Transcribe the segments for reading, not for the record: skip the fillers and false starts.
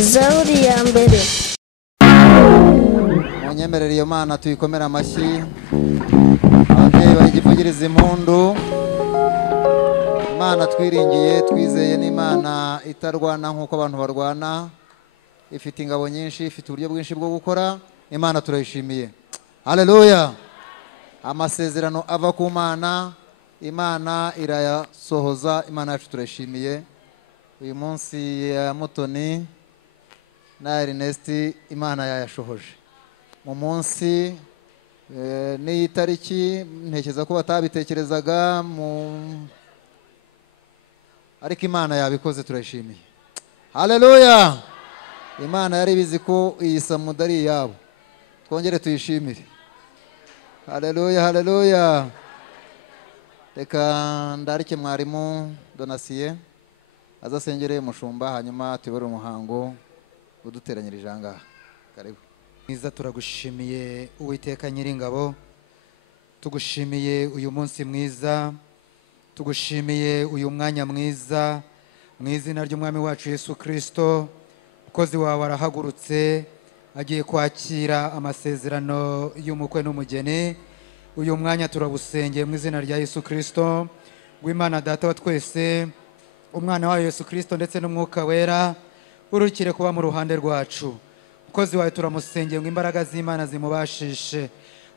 Zaburi ya mbere. Munyemerere iyo Mana tuyikomera amashyi. Ababyeyi bayigivugiriza impundu. Imana twiringiye twizeye n'Imana itarwana nk'uko abantu barwana, ifite ingabo nyinshi, ifite uburyo bwinshi bwo gukora. Imana turayishimiye. Haleluya. Amasezerano ava ku Mana, Imana irayasohoza. Imana yacu turayishimiye. Uyu munsi ya Mutoni na Ernest Imana yayashohoje. Mu munsi n'iyi tariki ntekereza ko batabitekerezaga ariko Imana yabikoze turayishimiye. Haleluya. Imana yari bizi ko iyi samuda ari iyabo. Twongere tuyishimire. Haleluya, haleluya. Reka ndarike mwarimu Donasiye azasengere umushumba, hanyuma tubere umuhango uduteranyirije ahangaha. Karibu. Mwiza, turagushimiye Uwiteka Nyiringabo, tugushimiye uyu munsi mwiza, tugushimiye uyu mwanya mwiza, mu izina ry'umwami wacu Yesu Kristo. Umukozi wawe arahagurutse agiye kwakira amasezerano y'umukwe n'umugeni. Uyu mwanya turabusengeye mu izina rya Yesu Kristo, w'Imana Data wa twese, umwana wawe Yesu Kristo ndetse n'umwuka wera urukire kuba mu ruhande rwacu. Umukozi wawe turamusengeye ngo imbaraga z'Imana zimubashishe.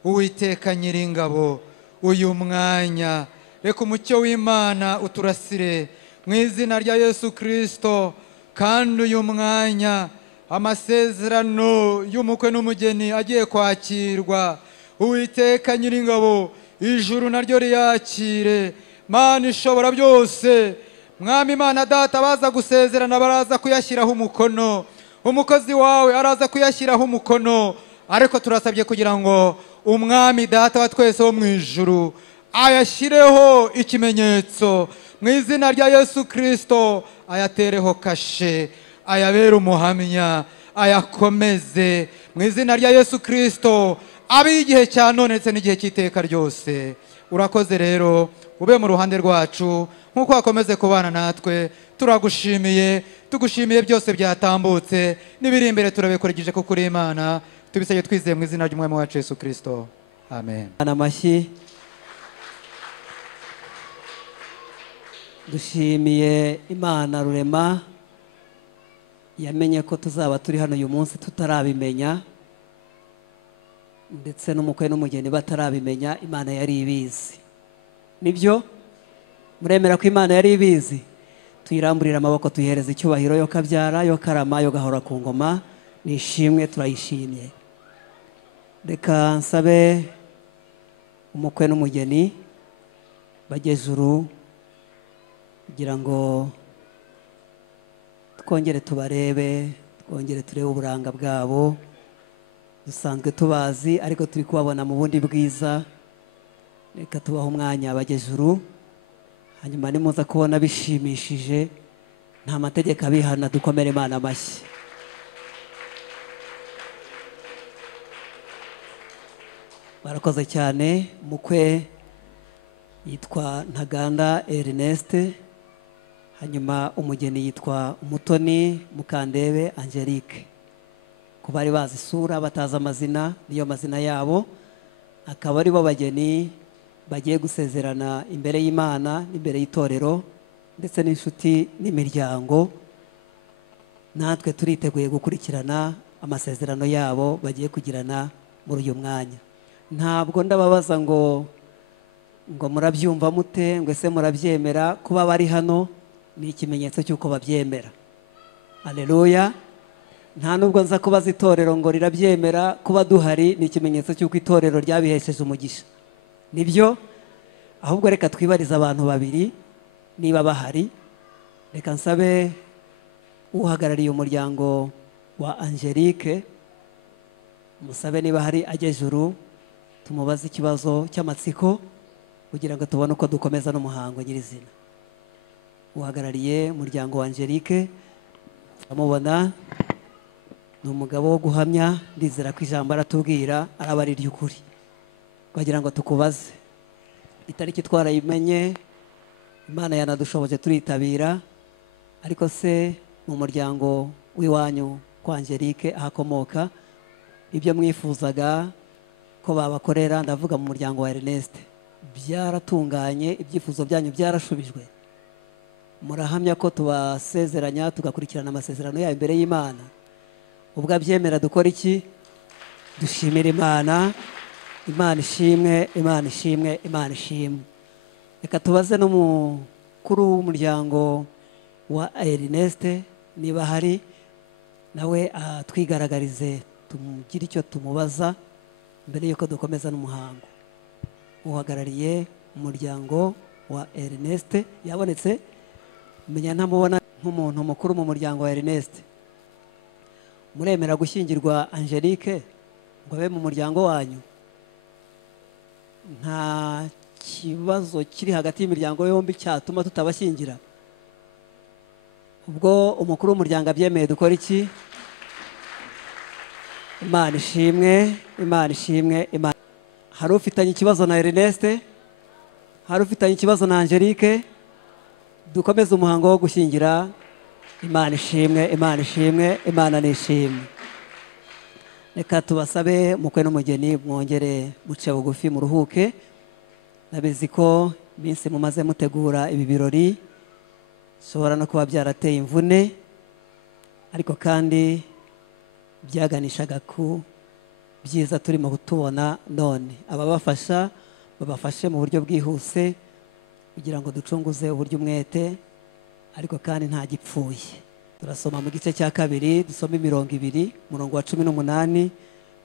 Uwiteka Nyiringabo, uyu mwanya reka umucyo w'Imana uturasire mu izina rya Yesu Kristo. Kandi uyu mwanya amasezerano y'umukwe n'umugeni agiye kwakirwa. Uwiteka Nyiringabo, ijuru naryo riyakire. Mana ishobora byose, Mwami Imana Data, baza gusezerana baraza kuyashyiraho umukono. Umukozi wawe araza kuyashyiraho umukono, ariko turasabye kugira ngo Umwami Data wa twese wo mu ijuru ayashyireho ikimenyetso mu izina rya Yesu Kristo. Ayatereho kashe, ayabere umuhamya, ayakomeze mu izina rya Yesu Kristo, abe igihe cya none ndetse n'igihe cy'iteka ryose. Urakoze rero, ube mu ruhande rwacu nk'uko wakomeze kubana natwe. Turagushimiye, tugushimiye byose byatambutse, n'ibiri imbere turabikurikije kuko uri Imana. Tubisabye twizeye mu izina ry'umwami wacu Yesu Kristo, amen. Amashyi. Dushimiye Imana Rurema yamenye ko tuzaba turi hano uyu munsi tutarabimenya, ndetse n'umukwe n'umugeni batarabimenya. Imana yari ibizi. Nibyo muremera ko Imana yari ibizi? Tuyiramburira amaboko, tuyihereza icyubahiro. Yo kabyara, yo karama, yo gahora ku ngoma, nishimwe, turayishimye. Reka nsabe umukwe n'umugeni bagejuru kugira ngo twongere tubarebe, twongere turebe uburanga bwabo. Dusanzwe tubazi ariko turi kubabona mu bundi bwiza. Reka tubaho umwanya bagejuru, hanyuma nimuza kubona bishimishije, nta mategeko abihana, dukomere Imana amashyi. Barakoze cyane. Umukwe yitwa Ntaganda Ernest, hanyuma umugeni yitwa Umutoni Mukandebe Angelique. Ku bari bazi isura batazi amazina, niyo mazina yabo. Akaba ari bo bageni bagiye gusezerana imbere y'Imana n'imbere y'itorero ndetse n'inshuti n'imiryango. Natwe turiteguye gukurikirana amasezerano yabo bagiye kugirana muri uyu mwanya. Ntabwo ndababaza ngo murabyumva mute, ngo ese murabyemera. Kuba bari hano ni ikimenyetso cy'uko babyemera. Haleluya. Nta nubwo nza kubaza itorero ngo rirabyemera. Kuba duhari ni ikimenyetso cy'uko itorero ryabihesheje umugisha. Nibyo? Ahubwo reka twibarize abantu babiri niba bahari. Reka nsabe uhagarariye umuryango wa Angelique, musabe niba hari agejuru, tumubaze ikibazo cy'amatsiko kugira ngo tubone uko dukomeza n'umuhango nyirizina. Uhagarariye umuryango wa Angelique, amubona ni umugabo wo guhamya. Ndizera ko ijambo aratubwira araba ari ry'ukuri. Kugira ngo tukubaze, itariki twarayimenye, Imana yanadushoboje turitabira, ariko se mu muryango w'iwanyu kwa Angelique ahakomoka, ibyo mwifuzaga ko babakorera, ndavuga mu muryango wa Ernest, byaratunganye, ibyifuzo byanyu byarashubijwe. Murahamya ko tubasezeranya tugakurikirana amasezerano yayo imbere y'Imana. Ubwo abyemera dukora iki? Dushimira Imana. Imana ishimwe, Imana ishimwe, Imana ishimwe. Reka tubaze n'umukuru w'umuryango wa Ernest niba hari, nawe twigaragarize, tumugire icyo tumubaza mbere yuko dukomeza n'umuhango. Uhagarariye umuryango wa Ernest yabonetse, menya ntamubona nk'umuntu mukuru mu muryango wa Ernest. Muremera gushyingirwa Angelique ngo abe mu muryango wanyu? Nta kibazo kiri hagati y'imiryango yombi cyatuma tutabashyingira? Ubwo umukuru w'umuryango abyemeye dukora iki? Imana ishimwe, Imana ishimwe, Imana. Hari ufitanye ikibazo na Ernest? Hari ufitanye ikibazo na Angelique? Dukomeze umuhango wo gushyingira. Imana ishimwe, Imana ishimwe, Imana nishimwe. Reka tubasabe mukwe n'umugeni mwongere muce bugufi muruhuke. Nabizi ko iminsi mumaze mutegura ibi birori shobora no kuba byarateye imvune, ariko kandi byaganishaga ku byiza turimo kutubona none. Ababafasha babafashe mu buryo bwihuse kugira ngo ducunguze uburyo umwete, ariko kandi nta gipfuye. Turasoma mu gice cya kabiri, dusoma imirongo ibiri, umurongo wa 18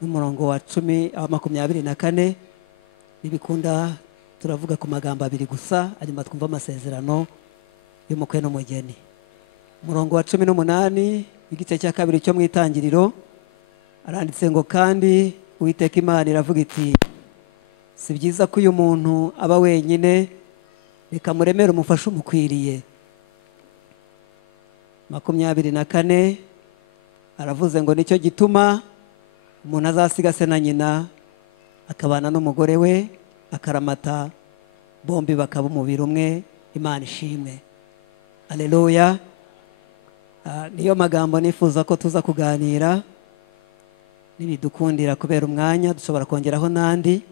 n'umurongo wa 24. Nibikunda turavuga ku magambo abiri gusa, hanyuma twumva amasezerano y'umukwe n'umugeni. Umurongo wa 18 igice cya kabiri cyo mu Itangiriro aranditse ngo, kandi Uwiteka Imana iravuga iti, si byiza ko uyu muntu aba wenyine, reka muremere umufasha umukwiriye. 24 aravuze ngo, nicyo gituma umuntu azasiga se na nyina akabana n'umugore we, akaramata, bombi bakaba umubiri umwe. Imana ishimwe. Haleluya. Niyo magambo nifuza ko tuza kuganira, nibidukundira kubera umwanya dushobora kongeraho n'andi,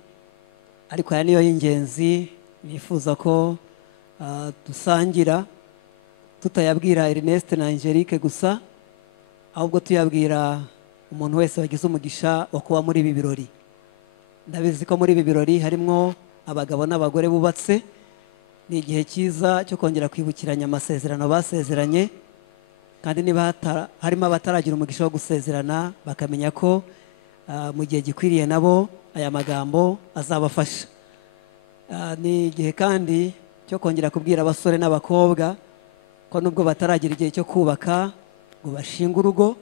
ariko aya niyo y'ingenzi nifuza ko dusangira, tutayabwira Ernest na Angelique gusa, ahubwo tuyabwira umuntu wese wagize umugisha wo kuba muri ibi birori. Ndabizi ko muri ibi birori harimo abagabo n'abagore bubatse. Ni igihe cyiza cyo kongera kwibukiranya amasezerano basezeranye, kandi niba harimo abataragira umugisha wo gusezerana bakamenya ko mu gihe gikwiriye nabo aya magambo azabafasha. Ni igihe kandi cyo kongera kubwira abasore n'abakobwa ko nubwo bataragira igihe cyo kubaka ngo bashinge urugo,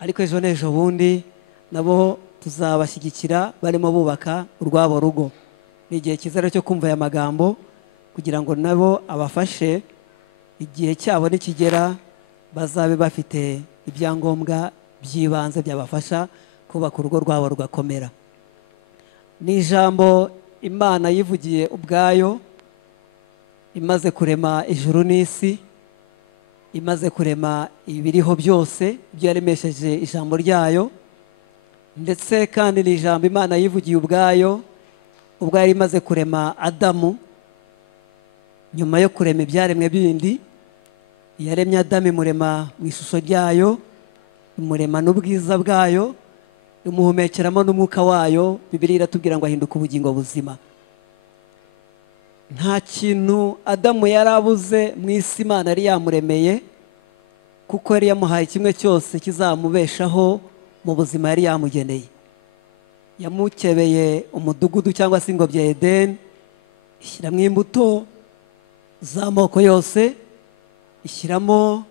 ariko ejo n'ejo bundi nabo tuzabashyigikira barimo bubaka urwabo rugo. Ni igihe cyiza cyo kumva aya magambo kugira ngo nabo abafashe igihe cyabo nikigera bazabe bafite ibyangombwa by'ibanze byabafasha kubaka urugo rwabo rugakomera. Ni ijambo Imana yivugiye ubwayo imaze kurema ijuru n'isi, imaze kurema ibiriho byose, ibyo yaremesheje ijambo ryayo, ndetse kandi ni ijambo Imana yivugiye ubwayo ubwo yari imaze kurema Adamu. Nyuma yo kurema ibyaremwe bindi, yaremye Adamu imurema mu ishusho ryayo, imurema n'ubwiza bwayo, imuhumekeramo n'umwuka wayo. Bibiliya iratubwira ngo ahinduka ubugingo buzima. Nta kintu Adamu yari abuze mu isi Imana yari yamuremeye, kuko yari yamuhaye kimwe cyose kizamubeshaho mu buzima yari yamugeneye. Yamukebeye umudugudu cyangwa se ingobyi ya Edeni, ishyiramo imbuto z'amoko yose, ishyiramo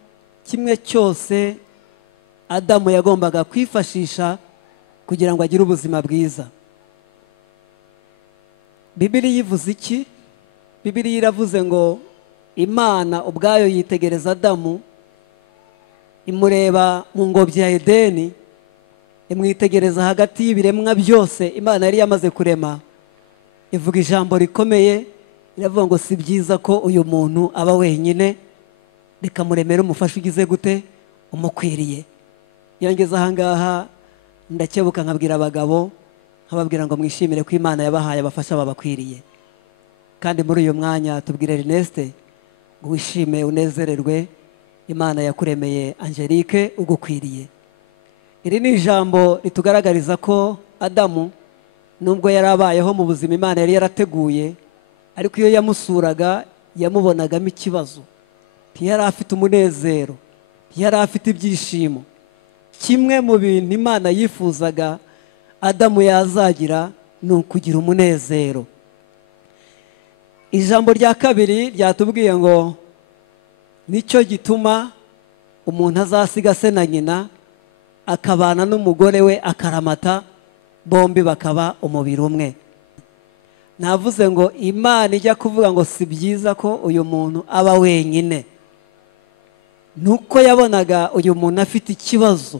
kimwe cyose Adamu yagombaga kwifashisha kugira ngo agire ubuzima bwiza. Bibiliya ivuze iki? Bibiliya iravuze ngo Imana ubwayo yitegereza Adamu, imureba mu ngobyi ya Edeni, imwitegereza hagati y'ibiremwa byose Imana yari yamaze kurema, ivuga ijambo rikomeye, iravuga ngo si byiza ko uyu muntu aba wenyine, reka muremere umufasha ugize gute? Umukwiriye. iyo ngeze ahangaha ndakebuka nkabwira abagabo nkababwira ngo mwishimire ko Imana yabahaye abafasha babakwiriye. Kandi muri uyu mwanya tubwire Ernest ngo wishime unezererwe, Imana yakuremeye Angelique ugukwiriye. Iri ni ijambo ritugaragariza ko Adamu nubwo yari abayeho mu buzima Imana yari yarateguye, ariko iyo yamusuraga yamubonagamo ikibazo. Ntiyari afite umunezero, ntiyari afite ibyishimo. Kimwe mu bintu Imana yifuzaga Adamu yazagira ni ukugira umunezero. Ijambo rya kabiri ryatubwiye ngo nicyo gituma umuntu azasiga se na nyina akabana n'umugore we akaramata, bombi bakaba umubiri umwe. Navuze ngo Imana ijya kuvuga ngo si byiza ko uyu muntu aba wenyine, nuko yabonaga uyu muntu afite ikibazo.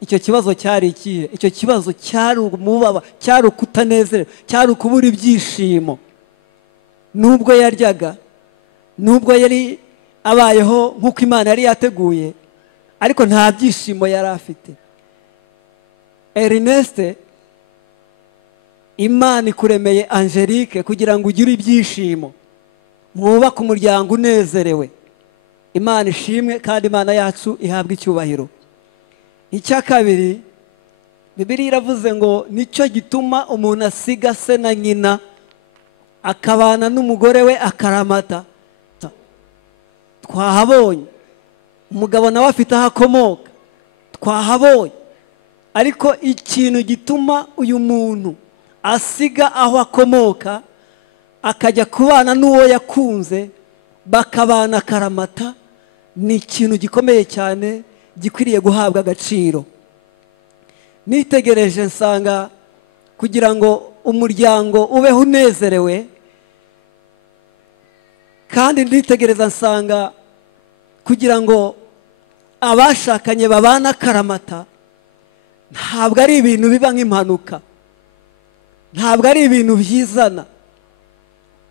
Icyo kibazo cyari ikihe? Icyo kibazo cyari umubaba, cyari ukutanezerwa, cyari ukubura ibyishimo. Nubwo yaryaga, nubwo yari abayeho nk'uko Imana yari yateguye, ariko nta byishimo yari afite. Ernest, Imana ikuremeye Angelique kugira ngo ugire ibyishimo, mwubake umuryango unezerewe. Imana ishimwe kandi Imana yacu ihabwe icyubahiro. Icya kabiri, Bibiliya iravuze ngo nicyo gituma umuntu asiga se na nyina akabana n'umugore we akaramata. Twahabonye umugabo nawe afite aho akomoka, twahabonye. Ariko ikintu gituma uyu muntu asiga aho akomoka akajya kubana n'uwo yakunze bakabana akaramata ni ikintu gikomeye cyane gikwiriye guhabwa agaciro. Nitegereje nsanga kugira ngo umuryango ubeho unezerewe, kandi nitegereza nsanga kugira ngo abashakanye babana akaramata ntabwo ari ibintu biba nk'impanuka, ntabwo ari ibintu byizana,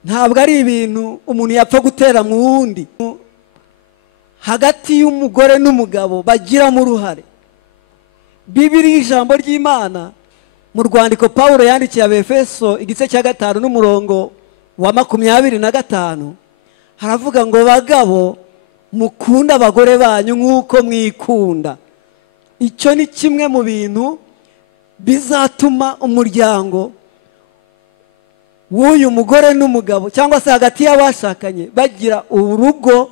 ntabwo ari ibintu umuntu yapfa gutera mu wundi. Hagati y'umugore n'umugabo bagiramo uruhare. Bibiliya ijambo ry'Imana mu rwandiko Pawulo yandikiye Abefeso igice cya 5 n'umurongo wa 25 haravuga ngo bagabo mukunda abagore banyu nk'uko mwikunda. Icyo ni kimwe mu bintu bizatuma umuryango w'uyu mugore n'umugabo cyangwa se hagati y'abashakanye bagira urugo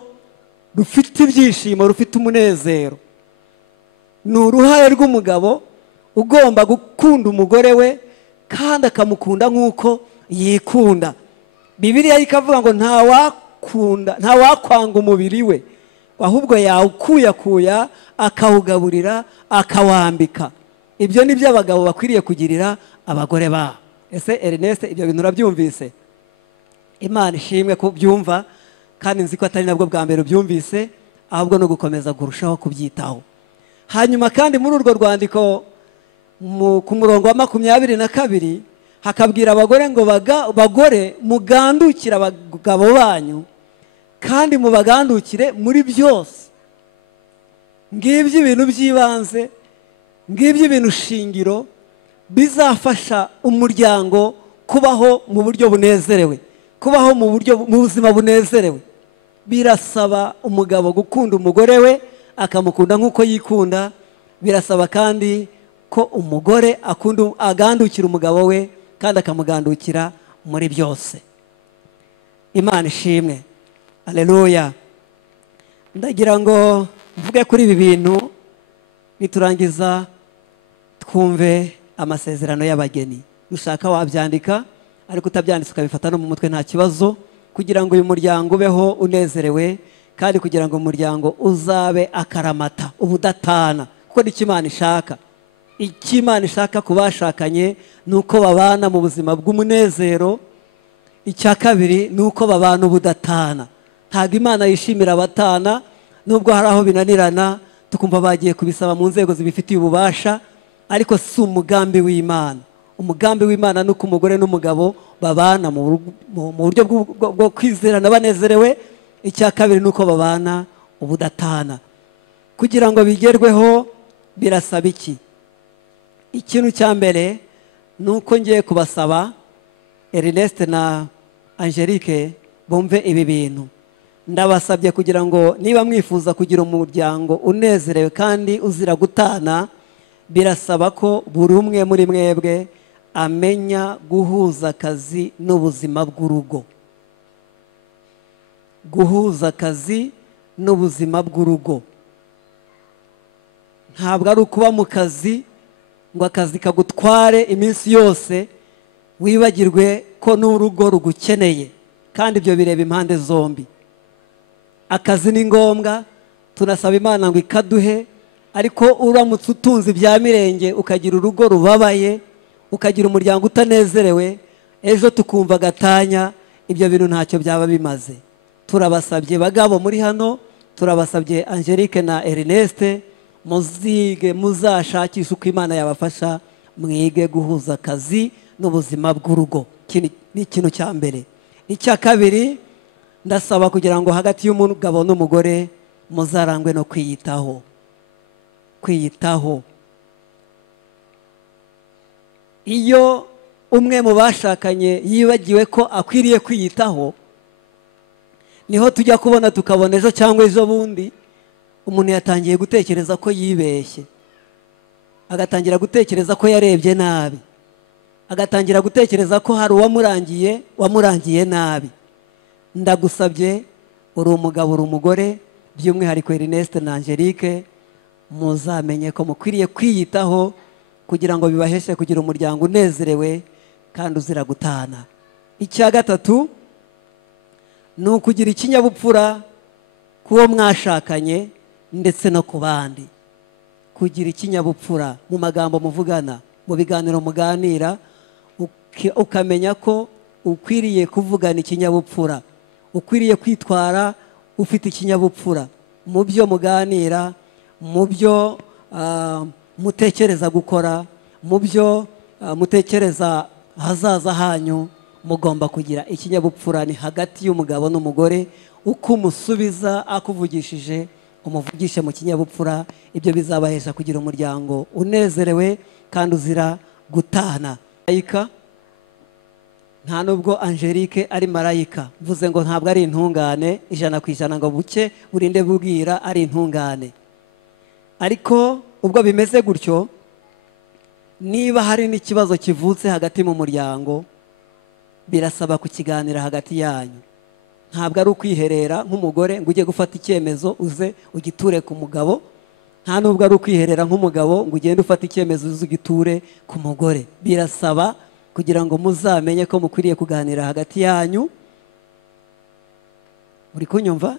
rufite ibyishimo, rufite umunezero. Ni uruhare rw'umugabo ugomba gukunda umugore we kandi akamukunda nk'uko yikunda. Bibiliya ikavuga ngo nta wakwanga umubiri we, ahubwo yawukuyakuya akawugaburira akawambika. Ibyo ni byo abagabo bakwiriye kugirira abagore babo. Ese Ernest, ibyo bintu urabyumvise? Imana ishimwe ko byumva, kandi nzi ko atari nabwo bwa mbere ubyumvise, ahubwo no gukomeza kurushaho kubyitaho. Hanyuma kandi muri urwo rwandiko ku murongo wa 22 hakabwira abagore ngo bagore mugandukire abagabo banyu kandi mubagandukire muri byose. Ngibyo ibintu by'ibanze, ngibyo ibintu shingiro bizafasha umuryango kubaho mu buryo bunezerewe, kubaho mu buzima bunezerewe. Birasaba umugabo gukunda umugore we akamukunda nk'uko yikunda. Birasaba kandi ko umugore agandukira umugabo we kandi akamugandukira muri byose. Imana ishimwe. Haleluya. Ndagira ngo mvuge kuri ibi bintu, niturangiza twumve amasezerano y'abageni. Ushaka wabyandika, ariko utabyanditse ukabifata no mu mutwe nta kibazo, kugira ngo uyu muryango ubeho unezerewe kandi kugira ngo umuryango uzabe akaramata, ubudatana. Kuko nicyo Imana ishaka. Icyo Imana ishaka ku bashakanye ni uko babana mu buzima bw'umunezero. Icya kabiri ni uko babana ubudatana. Ntabwo Imana yishimira abatana, nubwo hari aho binanirana tukumva bagiye kubisaba mu nzego zibifitiye ububasha, ariko si umugambi w'Imana. Umugambi w'Imana ni uko umugore n'umugabo babana mu buryo bwo kwizerana banezerewe. Icya kabiri ni uko babana ubudatana. Kugira ngo bigerweho birasaba iki? Ikintu cya mbere ni uko ngiye kubasaba Ernest na Angelique bumve ibi bintu. Ndabasabye kugira ngo niba mwifuza kugira umuryango unezerewe kandi uzira gutana, birasaba ko buri umwe muri mwebwe amenya guhuza akazi n'ubuzima bw'urugo. Guhuza akazi n'ubuzima bw'urugo ntabwo ari ukuba mu kazi ngo akazi kagutware iminsi yose wibagirwe ko n'urugo rugukeneye, kandi ibyo bireba impande zombi. Akazi ni ngombwa, tunasaba Imana ngo ikaduhe, ariko uramutse utunze ibya mirenge ukagira urugo rubabaye, ukagira umuryango utanezerewe, ejo tukumva gatanya, ibyo bintu ntacyo byaba bimaze. Turabasabye bagabo muri hano, turabasabye Angelique na Ernest, muzige muzashakisha uko Imana yabafasha, mwige guhuza akazi n'ubuzima bw'urugo. Ni ikintu cya mbere. Icya kabiri, ndasaba kugira ngo hagati y'umugabo n'umugore muzarangwe no kwiyitaho. Kwiyitaho. Iyo umwe mu bashakanye yibagiwe ko akwiriye kwiyitaho, niho tujya kubona tukabona ejo cyangwa ejo bundi umuntu yatangiye gutekereza ko yibeshye, agatangira gutekereza ko yarebye nabi, agatangira gutekereza ko hari wamurangiye nabi. Ndagusabye, uri umugabo uri umugore, by'umwihariko Ernest na Angelique, muzamenye ko mukwiriye kwiyitaho kugira ngo bibaheshe kugira umuryango unezerewe kandi uzira gutana. Icya gatatu ni ukugira ikinyabupfura k'uwo mwashakanye ndetse no ku bandi. Kugira ikinyabupfura mu magambo muvugana, mu biganiro muganira, ukamenya ko ukwiriye kuvugana ikinyabupfura, ukwiriye kwitwara ufite ikinyabupfura mu byo muganira, mu byo mutekereza gukora, mu byo mutekereza hazaza hanyu. Mugomba kugira ikinyabupfura. Ni hagati y'umugabo n'umugore, uko umusubiza akuvugishije umuvugishe mu kinyabupfura. Ibyo bizabahesha kugira umuryango unezerewe kandi uzira gutana. Nta nubwo Angelique ari marayika, mvuze ngo ntabwo ari intungane 100% ngo buke burinde bubwira ari intungane. Ariko ubwo bimeze gutyo, niba hari n'ikibazo kivutse hagati mu muryango, birasaba kukiganira hagati yanyu. Ntabwo ari ukwiherera nk'umugore ngo ujye gufata icyemezo uze ugiture ku mugabo, nta nubwo ari ukwiherera nk'umugabo ngo ugende ufata icyemezo uze ugiture ku mugore. Birasaba kugira ngo muzamenye ko mukwiriye kuganira hagati yanyu. Uri kunyumva?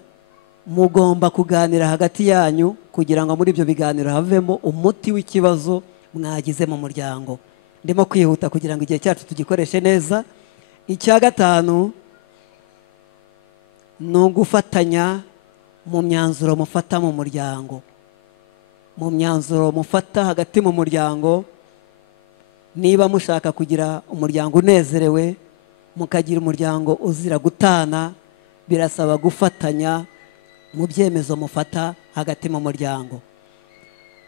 Mugomba kuganira hagati yanyu kugira ngo muri ibyo biganiro havemo umuti w'ikibazo mwagize mu muryango. Ndimo kwihuta kugira ngo igihe cyacu tugikoreshe neza. Icya gatanu ni ugufatanya mu myanzuro mufata mu muryango. Mu myanzuro mufata hagati mu muryango, niba mushaka kugira umuryango unezerewe, mukagira umuryango uzira gutana, birasaba gufatanya mu byemezo mufata hagati mu muryango.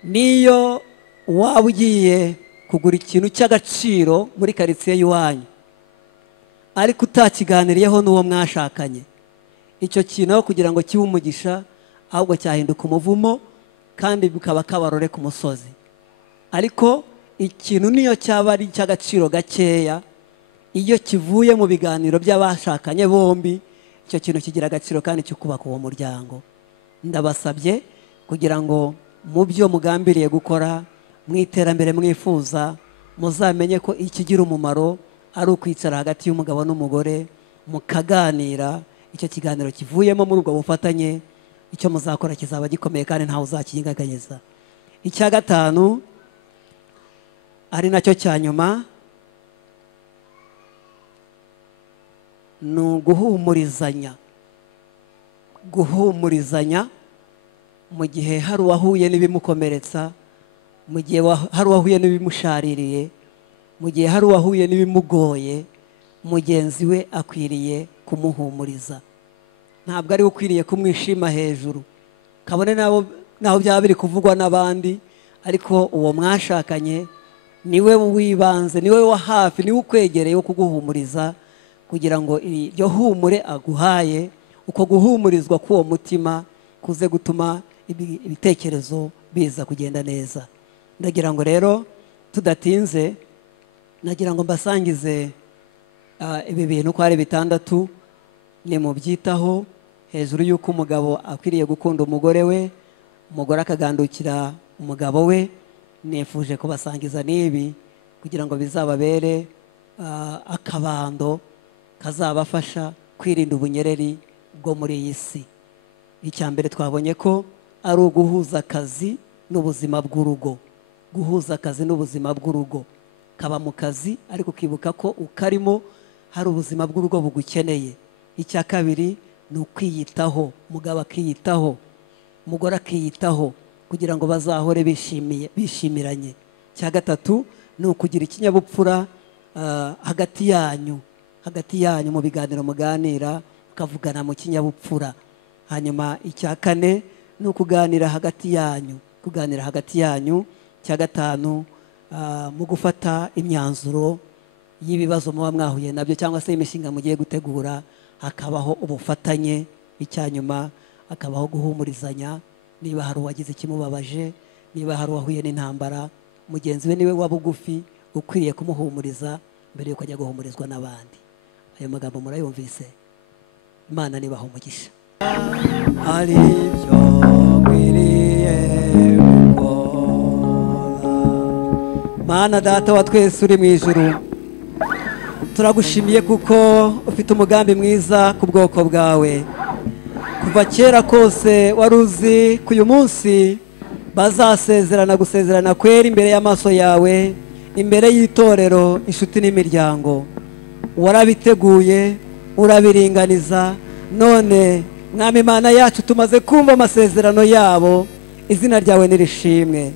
Niyo waba ugiye kugura ikintu cy'agaciro muri karitsiye y'iwanyu, ariko utakiganiriyeho n'uwo mwashakanye, icyo kintu aho kugira ngo kibe umugisha, ahubwo cyahinduka umuvumo kandi bukaba kabarore ku musozi. Ariko ikintu niyo cyaba ari icy'agaciro gakeya, iyo kivuye mu biganiro by'abashakanye bombi, icyo kintu kigira agaciro kandi cyo kubaka uwo muryango. Ndabasabye kugira ngo mu byo mugambiriye gukora, mu iterambere mwifuza, muzamenye ko ikigira umumaro ari ukwicara hagati y'umugabo n'umugore mukaganira. Icyo kiganiro kivuyemo muri ubwo bufatanye, icyo muzakora kizaba gikomeye kandi ntawe uzakinyeganyeza. Icya gatanu ari nacyo cya nyuma, ni uguhumurizanya. Guhumurizanya mu gihe hari uwahuye n'ibimukomeretsa, mu gihe hari uwahuye n'ibimushaririye, mu gihe hari uwahuye n'ibimugoye, mugenzi we akwiriye kumuhumuriza. Ntabwo ari ukwiriye kumwishima hejuru, kabone naho byaba biri kuvugwa n'abandi, ariko uwo mwashakanye niwe wibanze, niwe wa hafi, niwe ukwegereye wo kuguhumuriza, kugira ngo iryo humure aguhaye, uko guhumurizwa k'uwo mutima kuze gutuma ibitekerezo biza kugenda neza. Ndagira ngo rero tudatinze, nagira ngo mbasangize ibi bintu ko ari bitandatu, ni mu byitaho hejuru y'uko umugabo akwiriye gukunda umugore we, umugore akagandukira umugabo we. Nifuje kubasangiza n'ibi kugira ngo bizababere akabando kazabafasha kwirinda ubunyereri bwo muri iyi si. Icya mbere twabonye ko ari uguhuza akazi n'ubuzima bw'urugo. Guhuza akazi n'ubuzima bw'urugo, kaba mu kazi ariko ukibuka ko ukarimo hari ubuzima bw'urugo bugukeneye. Icya kabiri ni ukwiyitaho, umugabo akiyitaho, umugore akiyitaho, kugira ngo bazahore bishimiranye. Icya gatatu ni ukugira ikinyabupfura hagati yanyu mu biganiro muganira, mukavugana mu kinyabupfura. Hanyuma icya kane ni ukuganira hagati yanyu. Icya gatanu mu gufata imyanzuro y'ibibazo muba mwahuye nabyo cyangwa se imishinga mugiye gutegura, hakabaho ubufatanye. Icya nyuma hakabaho guhumurizanya. Niba hari uwagize ikimubabaje, niba hari uwahuye n'intambara, mugenzi we niwe wa bugufi ukwiriye kumuhumuriza mbere yuko ajya guhumurizwa n'abandi. Ayo magambo murayumvise? Imana nibaha umugisha. Hari ibyo nkwiriye gukora. Mana Data wa twese uri mu ijuru, turagushimiye kuko ufite umugambi mwiza ku bwoko bwawe. Kuva kera kose wari uzi ko uyu munsi bazasezerana, gusezerana kwera imbere y'amaso yawe, imbere y'itorero, inshuti n'imiryango. Warabiteguye, urabiringaniza. None Mwami Imana yacu, tumaze kumva amasezerano yabo, izina ryawe nirishimwe.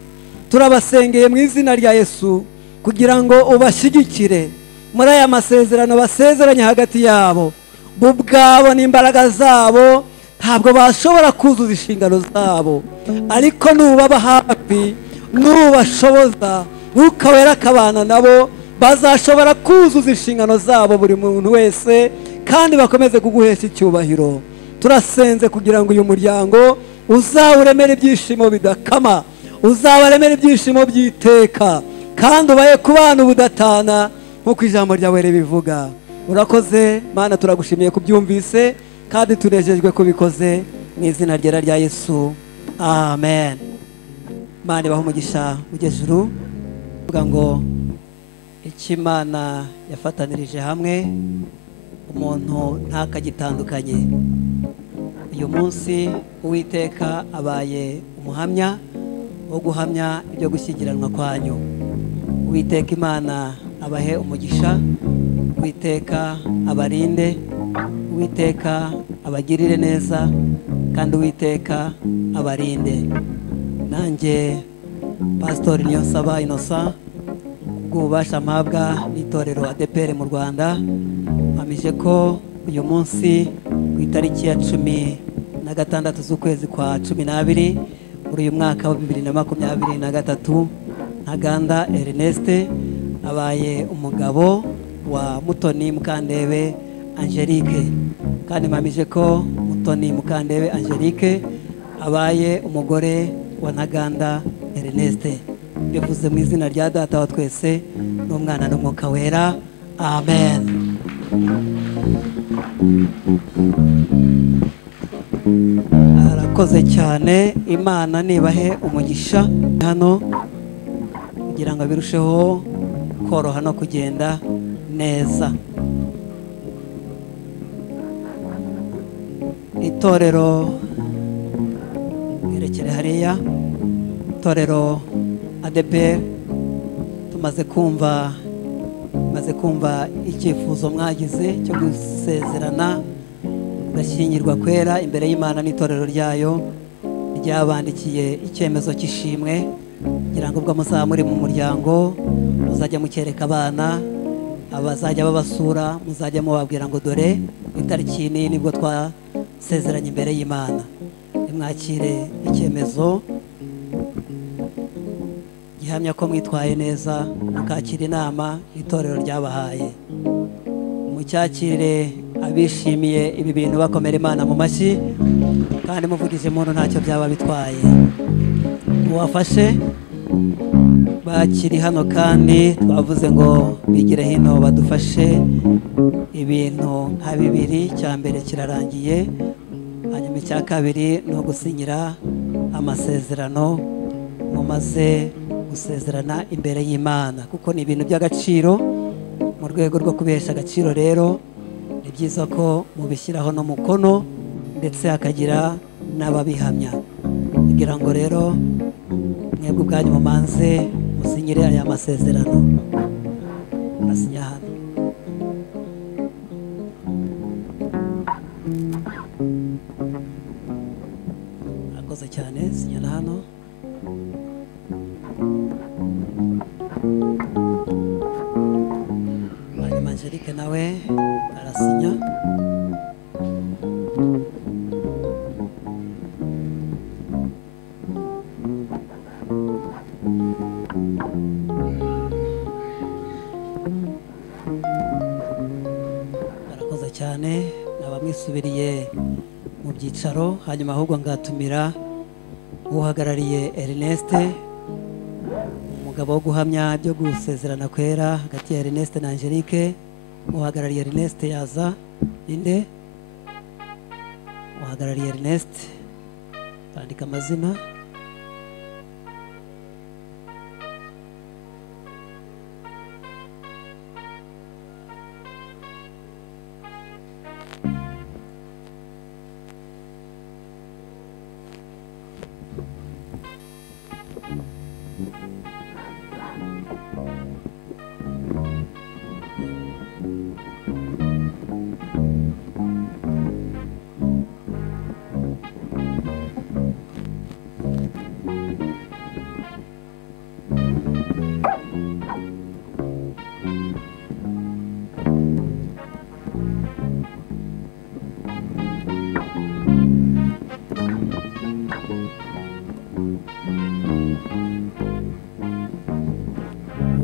Turabasengeye mu izina rya Yesu kugira ngo ubashyigikire muri aya masezerano basezeranye hagati yabo. Bo ubwabo n'imbaraga zabo ntabwo bashobora kuzuza inshingano zabo, ariko nubaba hafi, nubashoboza, Mwuka Wera akabana nabo, bazashobora kuzuza inshingano zabo buri muntu wese, kandi bakomeze kuguhesha icyubahiro. Turasenze kugira ngo uyu muryango uzawuremere ibyishimo bidakama, uzabaremere ibyishimo by'iteka, kandi ubaye ku bana ubudatana nk'uko ijambo ryawe ribivuga. Urakoze Mana, turagushimiye kubyumvise kandi tunejejwe kubikoze mu izina ryera rya Yesu, amen. Mana ibahe umugisha ujejuru, uvuga ngo icyo Imana yafatanirije hamwe umuntu ntakagitandukanye. Uyu munsi Uwiteka abaye umuhamya wo guhamya ibyo gushyingiranwa kwanyu. Uwiteka Imana abahe umugisha, Uwiteka abarinde, Uwiteka abagirire neza, kandi Uwiteka abarinde. Nanjye Pastor Niyonsaba Innocent, kubw'ububasha mpabwa n'itorero ADEPR mu Rwanda, mpamije ko uyu munsi ku itariki ya 16 z'ukwezi kwa 12 muri uyu mwaka wa 2023, Ntaganda Ernest abaye umugabo wa Mutoni Mukandebe Angelique, kandi mpamije ko Mutoni Mukandebe Angelique abaye umugore wa Ntaganda Ernest. Bivuze mu izina rya Data wa twese n'Umwana n'Umwuka Wera, amen. Arakoze cyane. Imana nibahe umugisha hano kugira ngo birusheho koroha no kugenda neza. Itorero mwerekere hariya, itorero ADEPR, tumaze kumva icyifuzo mwagize cyo gusezerana ugashyingirwa kwera imbere y'Imana n'itorero ryayo. Ryabandikiye icyemezo cy'ishimwe kugira ngo ubwo muzaba muri mu muryango muzajya mukereka abana, abazajya babasura muzajya mubabwira ngo dore itariki ni nibwo twasezeranye imbere y'Imana. Nimwakire icyemezo gihamya ko mwitwaye neza mukakira inama itorero ryabahaye. Mucyakire abishimiye ibi bintu bakomera Imana mu mashyi kandi muvugije umuntu ntacyo byaba bitwaye. Uwafashe bakiri hano kandi twavuze ngo bigire hino badufashe ibintu nka bibiri. Cya mbere kirarangiye, hanyuma icya kabiri no gusinyira amasezerano mumaze gusezerana imbere y'Imana, kuko ni ibintu by'agaciro. Mu rwego rwo kubesha agaciro rero ni byiza ko mubishyiraho no mukono ndetse hakagira n'ababihamya, kugira ngo rero mwebwe ubwanyu mumanze musinyire aya masezerano. Asinya hano. Akoze cyane, sinyana hano. Hanyuma Angelique nawe arasinya. Barakoze cyane, abamwisubiriye mu byicaro. Hanyuma ahubwo ngatumira uhagarariye Ernest, umugabo wo guhamya byo gusezerana kwera hagati ya Ernest na Angelique. Uhagarariye Ernest yaza. Inde uhagarariye Ernest? Bandika amazina.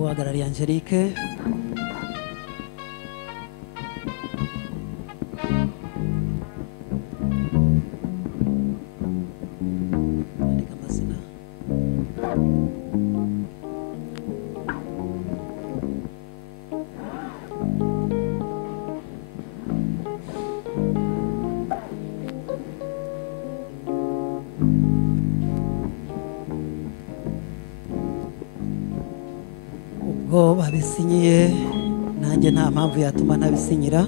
Uhagarariye Angelique. Bandika amazina. Ubwo babisinyiye, nanjye nta mpamvu yatuma ntabisinyira.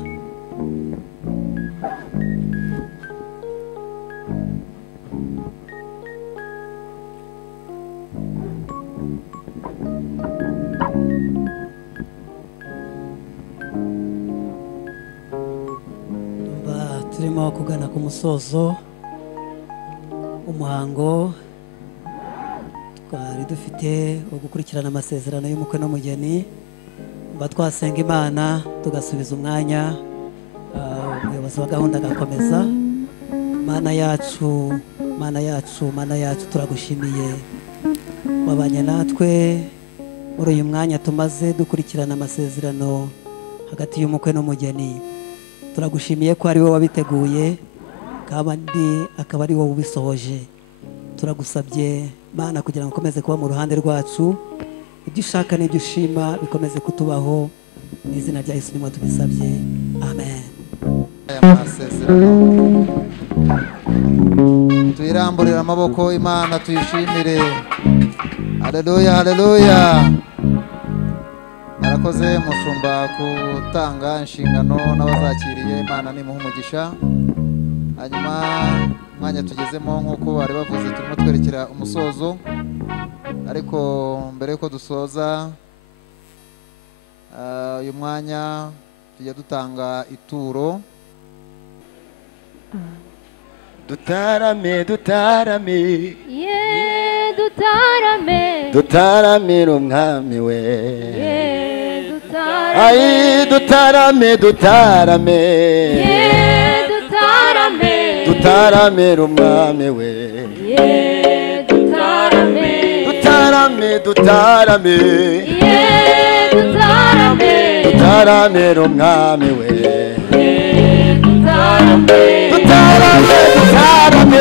Turimo kugana ku musozo umuhango twari dufite wo gukurikirana amasezerano y'umukwe n'umugeni. Twasenga Imana tugasubiza umwanya, umuyobozi wa gahunda agakomeza. Mana yacu, Mana yacu, Mana yacu, turagushimiye wabanye natwe muri uyu mwanya tumaze dukurikirana amasezerano hagati y'umukwe n'umugeni. Turagushimiye ko ari wowe wabiteguye kandi akaba ari wowe ubisohoje. Turagusabye Mana kugira ngo ukomeze kuba mu ruhande rwacu, ibyo ushaka n'ibyo ushima bikomeze kutubaho, mu izina rya Yesu nimwe tubisabye, amen. Aya masezerano tuyiramburira amaboko, Imana tuyishimire. Haleluya, haleluya. Arakoze mushumba gutanga inshingano n'abazakiriye. Imana nimuhe umugisha. Hanyuma mwanya tugezemo nk'uko bari bavuze turimo twerekera umusozo, ariko mbere yuko dusoza uyu mwanya tujya dutanga ituro. Dutarame, dutarame, Yeah, dutarame, dutaramira umwami we. Yeah, dutarame, Ai, dutarame, dutarame, Yeah, dutarame, dutaramira umwami we. Yeah, dutarame, Dutarame, dutarame dutarame dutaramira umwami we dutarame dutarame dutarame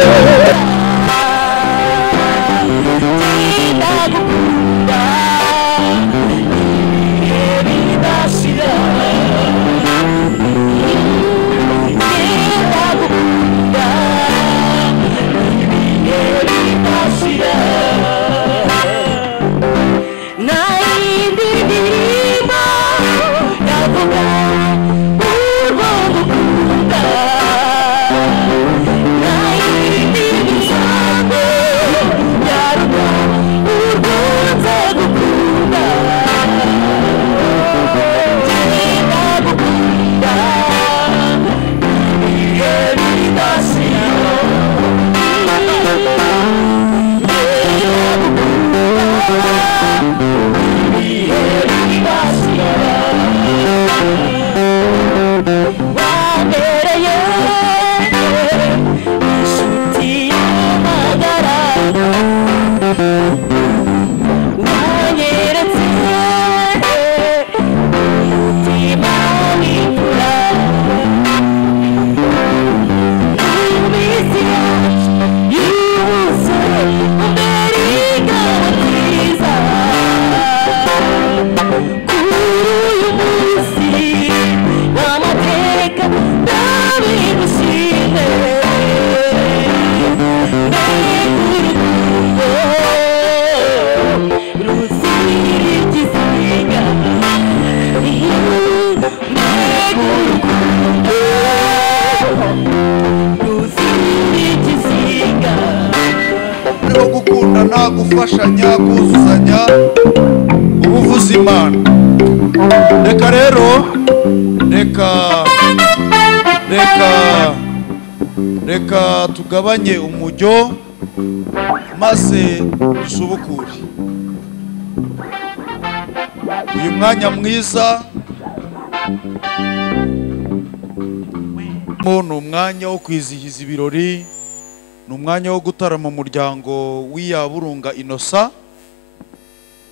gufashanya kuzuzanya ubuvuzi Imana. Reka rero reka tugabanye umujyo maze dusubukure uyu mwanya mwiza. Ni umwanya wo kwizihiza ibirori, ni umwanya wo gutarama mu muryango w'Iyaburunga Innocent.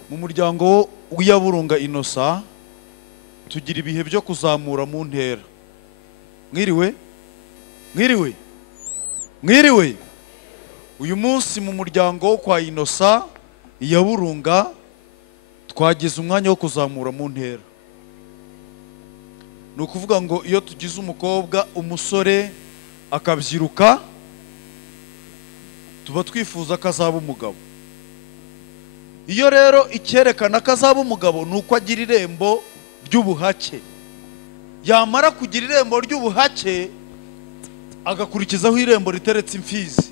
Mu muryango w'Iyaburunga Innocent tugira ibihe byo kuzamura mu ntera. Mwiriwe. Uyu munsi mu muryango wo kwa Innocent Iyaburunga twagize umwanya wo kuzamura mu ntera. Ni ukuvuga ngo iyo tugize umukobwa umusore akabyiruka tuba twifuza ko azaba umugabo. Iyo rero icyerekana ko azaba umugabo ni uko agira irembo ry'ubuhake. Yamara kugira irembo ry'ubuhake agakurikizaho irembo riteretse imfizi.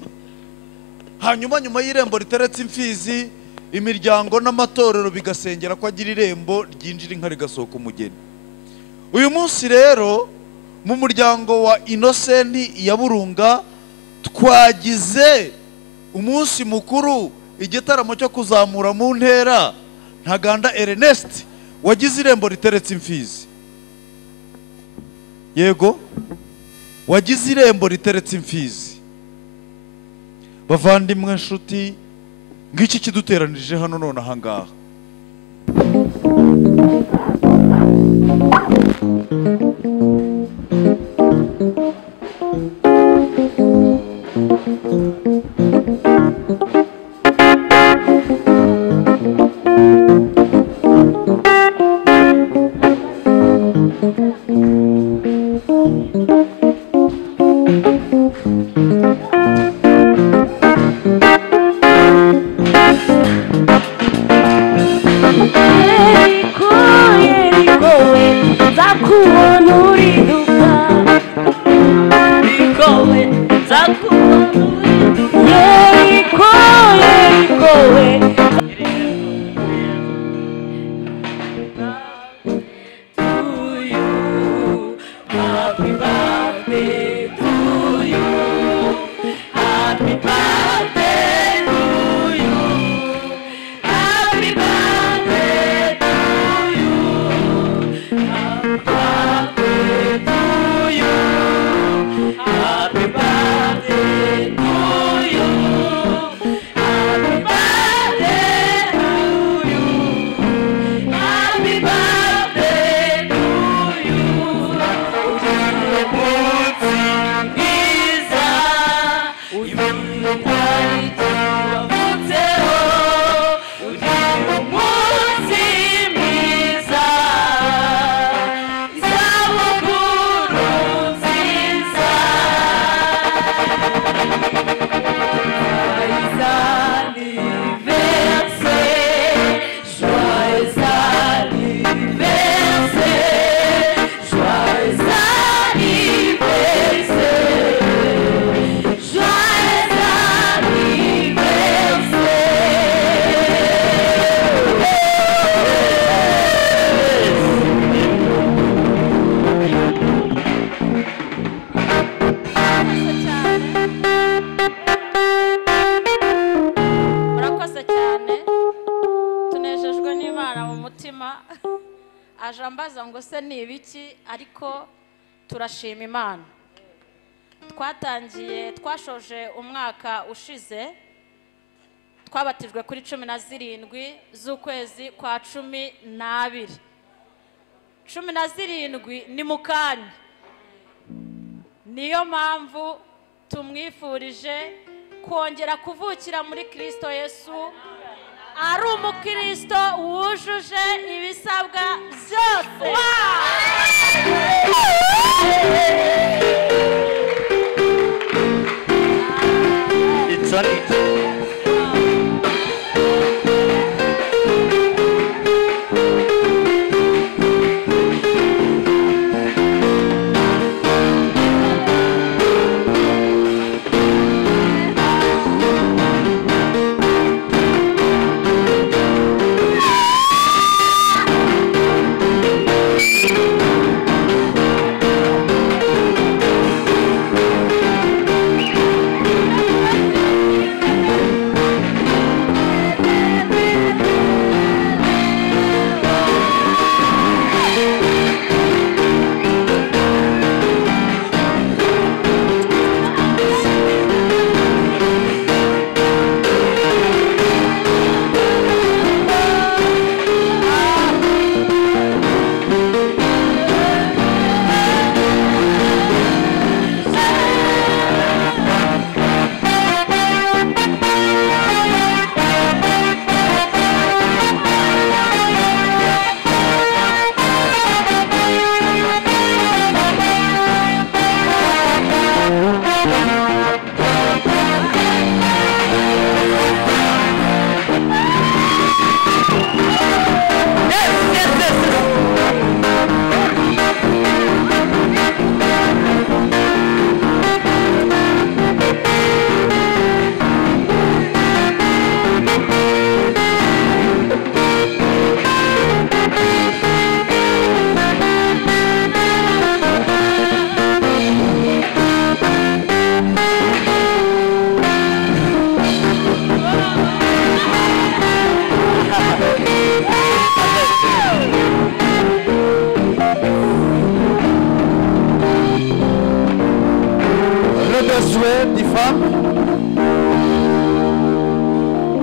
Hanyuma nyuma y'irembo riteretse imfizi imiryango n'amatorero bigasengera ko agira irembo ryinjira inka rigasohoka umugeni. Uyu munsi rero mu muryango wa Innocent Iyaburunga twagize umunsi mukuru, igitaramo cyo kuzamura mu ntera Ntaganda Ernest wagize irembo riteretse imfizi. Yego, wagize irembo riteretse imfizi. Bavandimwe nshuti, ngiki kiduteranije hano none ahangaha. Yeriko, Yeriko, nzakubona uri umutima aje ambaza ngo se ni ibiki, ariko turashima Imana. Twashoje umwaka ushize, twabatijwe kuri 17 z'ukwezi kwa 12. 17 ni mu kanya. Niyo mpamvu tumwifurije kongera kuvukira muri Kristo Yesu, ari umukristo wujuje ibisabwa byose.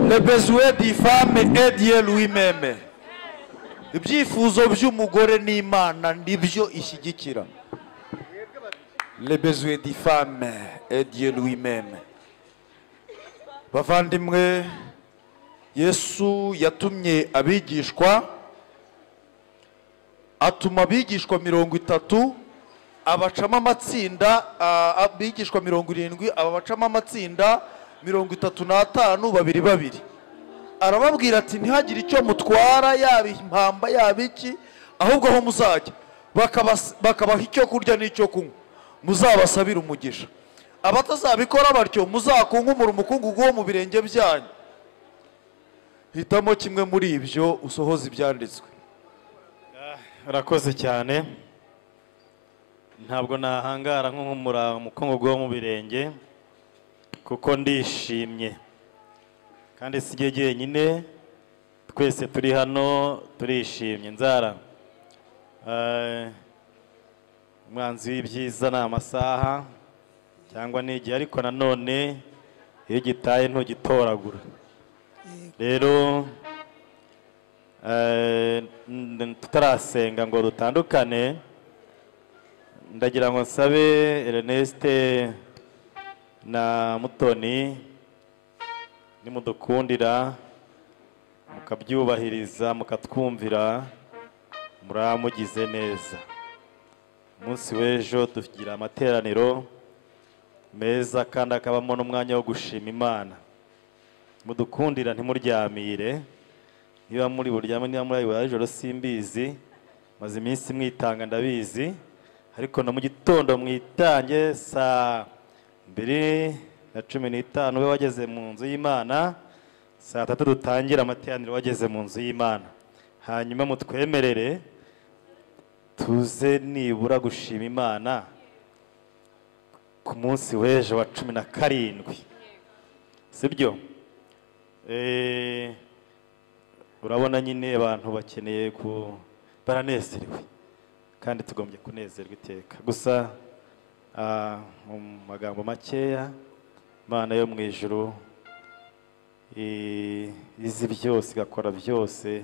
Le besoin des femmes est Dieu lui-même. Ibyifuzo by'umugore n'Imana nibyo ishyigikira. Le besoin des femmes est Dieu lui-même. Bavandimwe, Yesu yatumye abigishwa, atuma abigishwa 30, abacamo amatsinda, abigishwa 70, abacamo amatsinda 35 babiri. Arababwira ati ntihagire icyo mutwara, yaba impamba yaba iki, ahubwo aho muzajya bakabaha icyo kurya n'icyo kunywa, muzabasabira umugisha. Abatazabikora batyo muzakunkumura umukungugu wo mu birenge byanyu. Hitamo kimwe muri ibyo usohoza ibyanditswe. Urakoze cyane. Ntabwo nahangara nkunkumura umukungugu wo mu birenge kuko ndishimye, kandi si jyenyine, twese turi hano turishimye. Nzara umwanzi w'ibyiza ni amasaha cyangwa n'igihe, ariko nanone iyo gitaye ntugitoragura. Rero tutarasenga ngo dutandukane, ndagira ngo nsabe Ernest na Mutoni nimudukundira mukabyubahiriza mukatwumvira, muramugize neza. Umunsi w'ejo tugira amateraniro meza kandi akabamo n'umwanya wo gushima Imana. Mudukundira ntimuryamire, niba muri buryame niba muri ijoro simbizi, maze iminsi mwitanga ndabizi, ariko na mu gitondo mwitange saa 2:15 we wageze mu nzu y'Imana, saa 3 dutangira amateraniro wageze mu nzu y'Imana. Hanyuma mutwemerere tuze nibura gushima Imana ku munsi w'ejo wa 17, sibyo? urabona nyine abantu bakeneye baranezerewe kandi tugombye kunezerwa iteka. Gusa mu magambo makeya, Imana yo mu ijuru izi byose igakora byose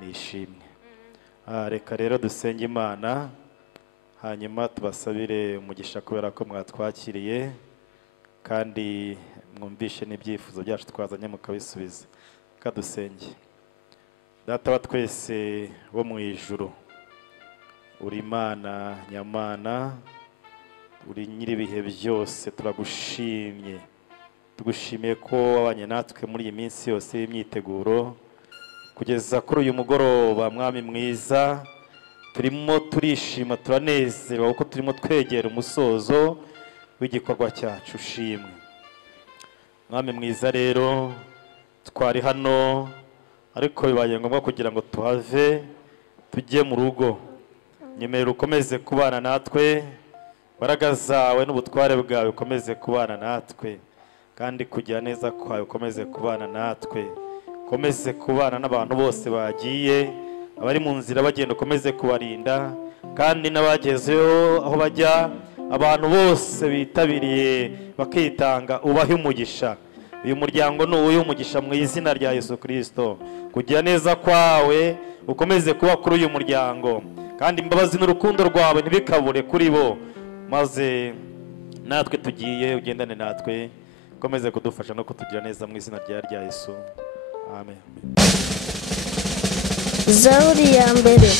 nishimwe. Reka rero dusenge Imana, hanyuma tubasabire umugisha kubera ko mwatwakiriye kandi mwumvishe n'ibyifuzo byacu twazanye mukabisubiza. Reka dusenge. Data wa twese wo mu ijuru, uri Imana nyamana, uri nyir'ibihe byose, turagushimye. Tugushimiye ko wabanye natwe muri iyi minsi yose y'imyiteguro kugeza kuri uyu mugoroba. Mwami mwiza, turimo turishima, turanezerwa kuko turimo twegera umusozo w'igikorwa cyacu. Ushimwe Mwami mwiza. Rero twari hano ariko bibaye ngombwa kugira ngo tuhave tujye mu rugo. Nyemerera ukomeze kubana natwe, imbaraga zawe n'ubutware bwawe ukomeze kubana natwe, kandi kugira neza kwawe ukomeze kubana natwe. Ukomeze kubana n'abantu bose bagiye, abari mu nzira bagenda ukomeze kubarinda, kandi n'abagezeyo aho bajya, abantu bose bitabiriye bakitanga ubahe umugisha. Uyu muryango ni uw'umugisha mu izina rya Yesu Kristo. Kugira neza kwawe ukomeze kuba kuri uyu muryango, kandi imbabazi n'urukundo rwawe ntibikabure kuri bo, maze natwe tugiye ugendane natwe, ukomeze kudufasha no kutugira neza mu izina rya Yesu. Amen. Zaburi ya mbere.